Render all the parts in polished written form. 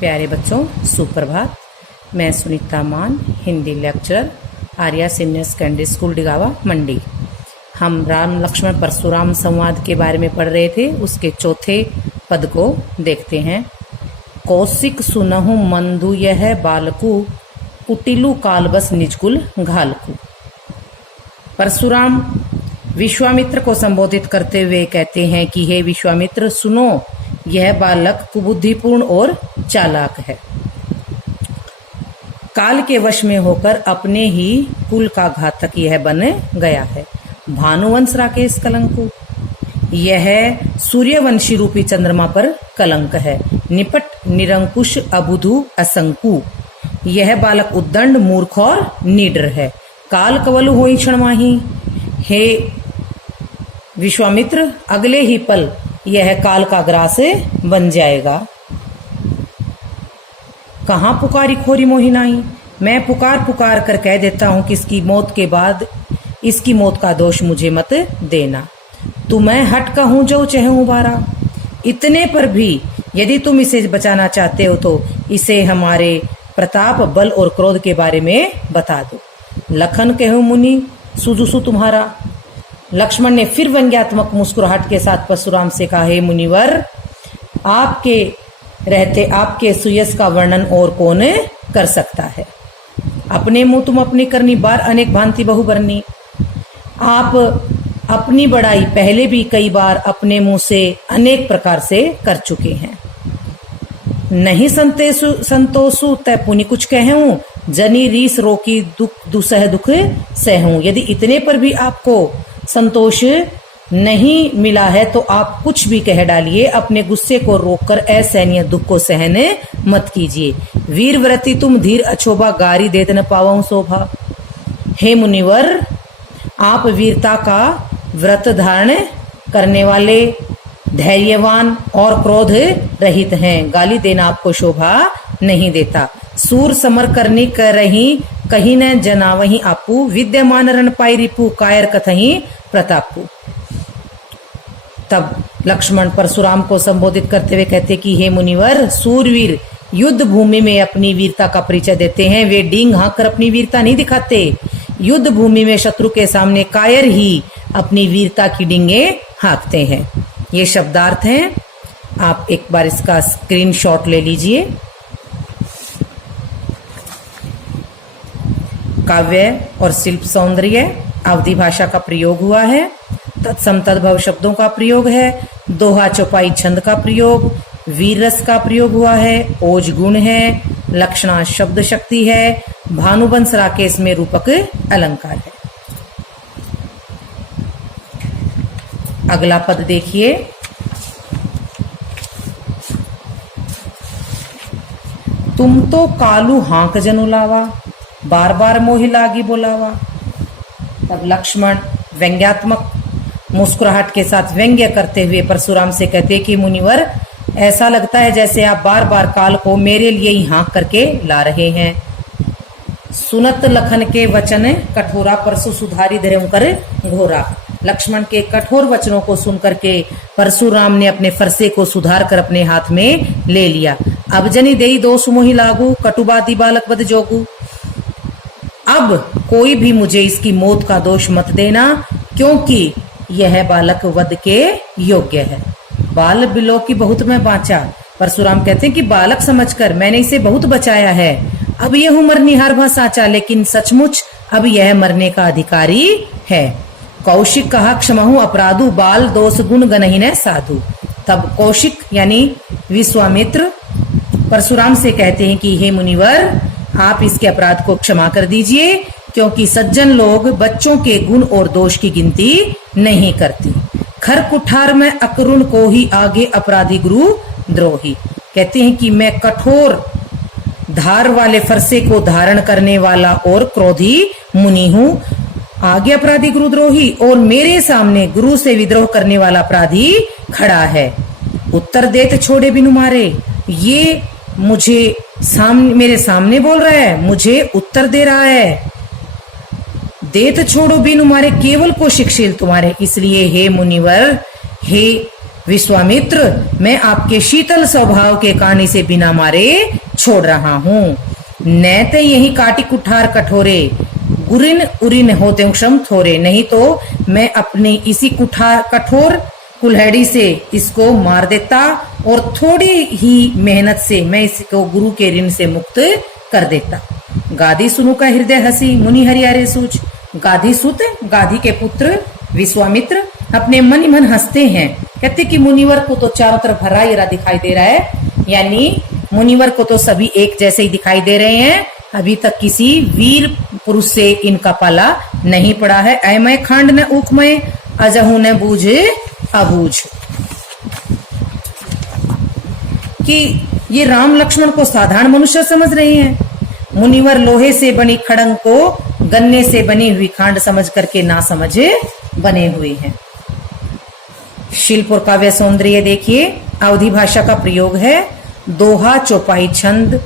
प्यारे बच्चों, सुप्रभात। मैं Sunita Maan, Hindi lecturer, Arya senior secondary school Digawa Mandi. हम राम लक्ष्मण परशुराम संवाद के बारे में पढ़ रहे थे। उसके चौथे पद को देखते हैं। कौशिक सुनहु मंदु यह बालकु, कुटिलु कालबस निजकुल घालकु। परशुराम विश्वामित्र को संबोधित करते हुए कहते हैं कि हे विश्वामित्र, सुनो, यह बालक कुबुद्धिपूर्ण और चालाक है। काल के वश में होकर अपने ही कुल का घातक यह बन गया है। भानुवंश राकेश कलंकु, यह सूर्यवंशी रूपी चंद्रमा पर कलंक है। निपट निरंकुश अबुधु असंकु, यह बालक उद्दंड मूर्ख और निडर है। काल कवल होई क्षणमाही, हे विश्वामित्र, अगले ही पल यह काल का ग्रास बन जाएगा। कहाँ पुकारी खोरी मोहिनाई, मैं पुकार पुकार कर कह देता हूं कि इसकी मौत के बाद इसकी मौत का दोष मुझे मत देना। तुम्हें हट कहूं जो चहूं बारा, इतने पर भी यदि तुम इसे बचाना चाहते हो तो इसे हमारे प्रताप, बल और क्रोध के बारे में बता दो। लखन कहूं मुनि सुजुसु तुम्हारा। लक्ष्मण ने फिर व्यंग्यात्मक मुस्कुराहट के साथ परशुराम से कहा, हे मुनिवर, आपके रहते आपके सुयश का वर्णन और कौन कर सकता है। अपने मुंह तुम अपनी करनी बार अनेक भांति बहु बरनी। आप अपनी बड़ाई पहले भी कई बार अपने मुंह से अनेक प्रकार से कर चुके हैं। नहीं संतोषु तय पुनि कुछ कहूं, जनी रीस रोकी दुख दुसह दुख सहूं। यदि इतने पर भी आपको संतोष नहीं मिला है तो आप कुछ भी कह डालिए, अपने गुस्से को रोककर असहनीय दुख को सहन मत कीजिए। वीर व्रति तुम धीर अछोभा, गारी देत न पावऊं शोभा। हे मुनिवर, आप वीरता का व्रत धारण करने वाले, धैर्यवान और क्रोध रहित हैं। गाली देना आपको शोभा नहीं देता। सूर समर करनी कर रही, कहीं न जनावही आपू। विद्यमान रण पाई रिपु, कायर कथही प्रतापु। तब लक्ष्मण परशुराम को संबोधित करते हुए कहते कि हे मुनिवर, सूरवीर युद्ध भूमि में अपनी वीरता का परिचय देते हैं। वे डींग हाँक कर अपनी वीरता नहीं दिखाते। युद्ध भूमि में शत्रु के सामने कायर ही अपनी वीरता की डींगे हाँकते हैं। ये शब्दार्थ हैं। आप एक बार इसका स्क्रीनशॉट ले लीजिए। काव्य और शिल्प सौंदर्य अवधि भाषा का प्रयोग हुआ है। तत्सम तद्भव शब्दों का प्रयोग है। दोहा चौपाई छंद का प्रयोग, वीर रस का प्रयोग हुआ है। ओज गुण है। लक्षणा शब्द शक्ति है। भानुवंश राकेश में रूपक अलंकार है। अगला पद देखिए। तुम तो कालू हाँक जनु लावा, बार बार मोहि लागी बोलावा। तब लक्ष्मण व्यंग्यात्मक मुस्कुराहट के साथ व्यंग्य करते हुए परशुराम से कहते कि मुनिवर, ऐसा लगता है जैसे आप बार बार काल को मेरे लिए ही हाँक करके ला रहे हैं। सुनत लखन के वचन कठोरा, परशु सुधारी धर्म कर घोरा। लक्ष्मण के कठोर वचनों को सुनकर के परशुराम ने अपने फरसे को सुधार कर अपने हाथ में ले लिया। अब जनी देई दोष मोहि लागू, कटुबादी बालक बद जोगू। अब कोई भी मुझे इसकी मौत का दोष मत देना, क्योंकि यह बालक वध के योग्य है। बाल बिलो की बहुत मैं बांचा। परशुराम कहते हैं कि बालक समझकर मैंने इसे बहुत बचाया है। अब यह मरनिहार भा साचा, लेकिन सचमुच अब यह मरने का अधिकारी है। कौशिक कहा क्षमहु अपराधु, बाल दोष गुण गनहि न साधु। तब कौशिक यानी विश्वामित्र परशुराम से कहते हैं कि हे मुनिवर, आप इसके अपराध को क्षमा कर दीजिए, क्योंकि सज्जन लोग बच्चों के गुण और दोष की गिनती नहीं करते। खर कुठार में अकरुण को ही आगे अपराधी गुरु द्रोही। कहते हैं कि मैं कठोर धार वाले फरसे को धारण करने वाला और क्रोधी मुनि हूँ। आगे अपराधी गुरुद्रोही और मेरे सामने गुरु से विद्रोह करने वाला अपराधी खड़ा है। उत्तर देत छोड़े बिनु मारे, ये मुझे मेरे सामने बोल रहा है, मुझे उत्तर दे रहा है। देत छोड़ो बिनु मारे, केवल को शिक्षिल तुम्हारे। इसलिए हे मुनिवर, हे विश्वामित्र, मैं आपके शीतल स्वभाव के कारण इसे बिना मारे छोड़ रहा हूँ। न तो यही काटी कुठार कठोरे, गुरिन उरिन होते क्षम थोरे, नहीं तो मैं अपनी इसी कुठार कठोर कुल्हाड़ी से इसको मार देता और थोड़ी ही मेहनत से मैं इसको गुरु के ऋण से मुक्त कर देता। गाधी सुनु का हृदय हसी, मुनि हरियारे सूझ। गाधी सुत, गाधी के पुत्र विश्वामित्र अपने मन ही मन हंसते हैं। कहते कि मुनिवर को तो चारों तरफ हरा ही हरा दिखाई दे रहा है, यानी मुनिवर को तो सभी एक जैसे ही दिखाई दे रहे हैं। अभी तक किसी वीर पुरुष से इनका पाला नहीं पड़ा है। ऐमय खांड न ऊकमय, अजहू न बूझ अबूझ। कि ये राम लक्ष्मण को साधारण मनुष्य समझ रहे हैं। मुनिवर लोहे से बनी खड़ंग को गन्ने से बनी हुई खांड समझ करके ना समझे बने हुए हैं। शिल्प और काव्य सौंदर्य देखिए, अवधी भाषा का प्रयोग है। दोहा, चौपाई, छंद।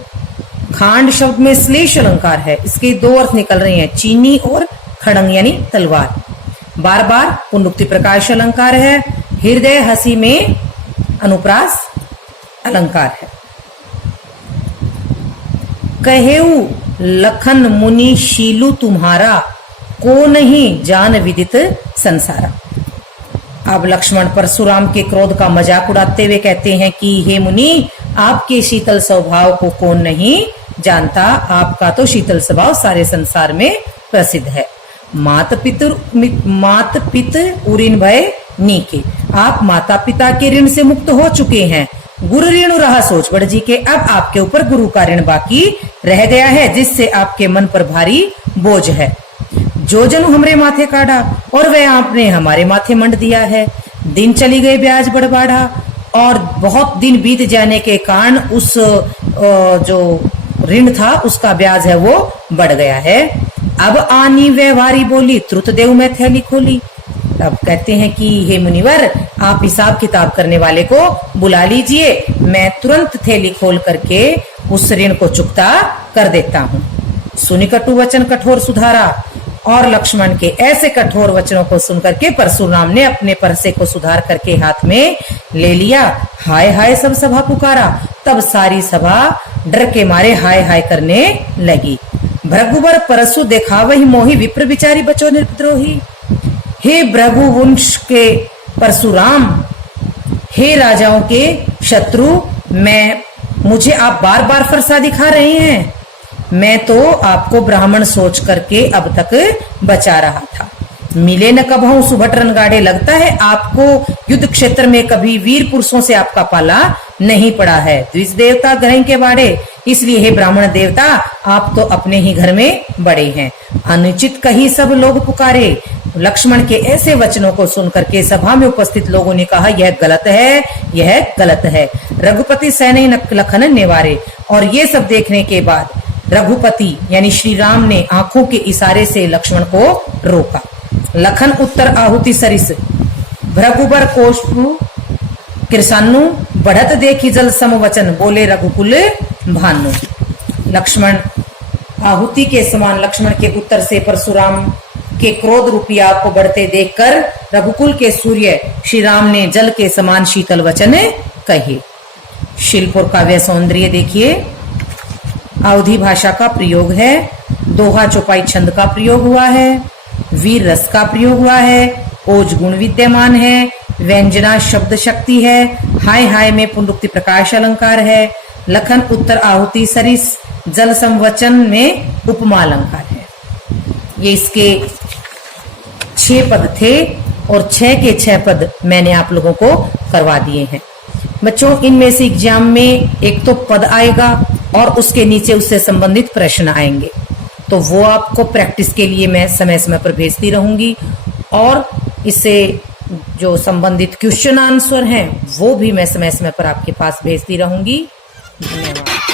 खांड शब्द में श्लेष अलंकार है, इसके दो अर्थ निकल रहे हैं, चीनी और खड़ंग यानी तलवार। बार बार पुनरुक्ति प्रकाश अलंकार है। हृदय हसी में अनुप्रास अलंकार है। कहेऊ लखन मुनि शीलु तुम्हारा, को नहीं जान विदित संसारा। अब लक्ष्मण परशुराम के क्रोध का मजाक उड़ाते हुए कहते हैं कि हे मुनि, आपके शीतल स्वभाव को कौन नहीं जानता। आपका तो शीतल स्वभाव सारे संसार में प्रसिद्ध है। मात पित उरिन भय नीके, आप माता पिता के ऋण से मुक्त हो चुके हैं। गुरु ऋण रहा सोच बड़ जी के, अब आपके ऊपर गुरु का ऋण बाकी रह गया है, जिससे आपके मन पर भारी बोझ है। जो जनु हमरे माथे काढ़ा, और वह आपने हमारे माथे मंड दिया है। दिन चली गई ब्याज बढ़ और बहुत दिन बीत जाने के कारण उस जो ऋण था उसका ब्याज है वो बढ़ गया है। अब आनी व्यवहारी बोली, त्रुत देव में थैली खोली। अब कहते हैं कि हे मुनिवर, आप हिसाब किताब करने वाले को बुला लीजिए, मैं तुरंत थैली खोल करके उस ऋण को चुकता कर देता हूँ। सुनि कटु वचन कठोर सुधारा, और लक्ष्मण के ऐसे कठोर वचनों को सुनकर के परशुराम ने अपने परसे को सुधार करके हाथ में ले लिया। हाय हाय सब सभा पुकारा, तब सारी सभा डर के मारे हाय हाय करने लगी। भृगुवर परशु देखा वही मोही, विप्र विचारी बचो निर्द्रोही। हे भृगुवंश के परशुराम, हे राजाओं के शत्रु, मुझे आप बार बार फरसा दिखा रहे हैं। मैं तो आपको ब्राह्मण सोच करके अब तक बचा रहा था। मिले न कबहू सुभट रनगाड़े, लगता है आपको युद्ध क्षेत्र में कभी वीर पुरुषों से आपका पाला नहीं पड़ा है। द्विज देवता ग्रह के बाड़े, इसलिए हे ब्राह्मण देवता, आप तो अपने ही घर में बड़े हैं। अनुचित कही सब लोग पुकारे। लक्ष्मण के ऐसे वचनों को सुनकर के सभा में उपस्थित लोगों ने कहा, यह गलत है, यह गलत है। रघुपति सैने लखन निवारे। और ये सब देखने के बाद रघुपति यानी श्री राम ने आंखों के इशारे से लक्ष्मण को रोका। लखन उत्तर आहुति सरिस, भृगुबर कोष्ठु कृषानु, बढ़त देखी जल सम वचन, बोले रघुकुल भानु। लक्ष्मण आहुति के समान लक्ष्मण के उत्तर से परशुराम के क्रोध रूपी आग को बढ़ते देखकर रघुकुल के सूर्य श्री राम ने जल के समान शीतल वचन कहे। शिल्प और काव्य सौंदर्य देखिए, अवधी भाषा का प्रयोग है। दोहा, चौपाई, छंद का प्रयोग हुआ है। वीर रस का प्रयोग हुआ है। ओज गुण विद्यमान है। व्यंजना शब्द शक्ति है। हाय हाय में पुनरुक्ति प्रकाश अलंकार है। लखन उत्तर आहुति सरिस, जल संवचन में उपमा अलंकार है। ये इसके 6 पद थे और 6 के 6 पद मैंने आप लोगों को करवा दिए हैं। बच्चों, इनमें से एग्जाम में एक तो पद आएगा और उसके नीचे उससे संबंधित प्रश्न आएंगे, तो वो आपको प्रैक्टिस के लिए मैं समय समय पर भेजती रहूंगी। और इससे जो संबंधित क्वेश्चन आंसर हैं वो भी मैं समय समय पर आपके पास भेजती रहूंगी। धन्यवाद।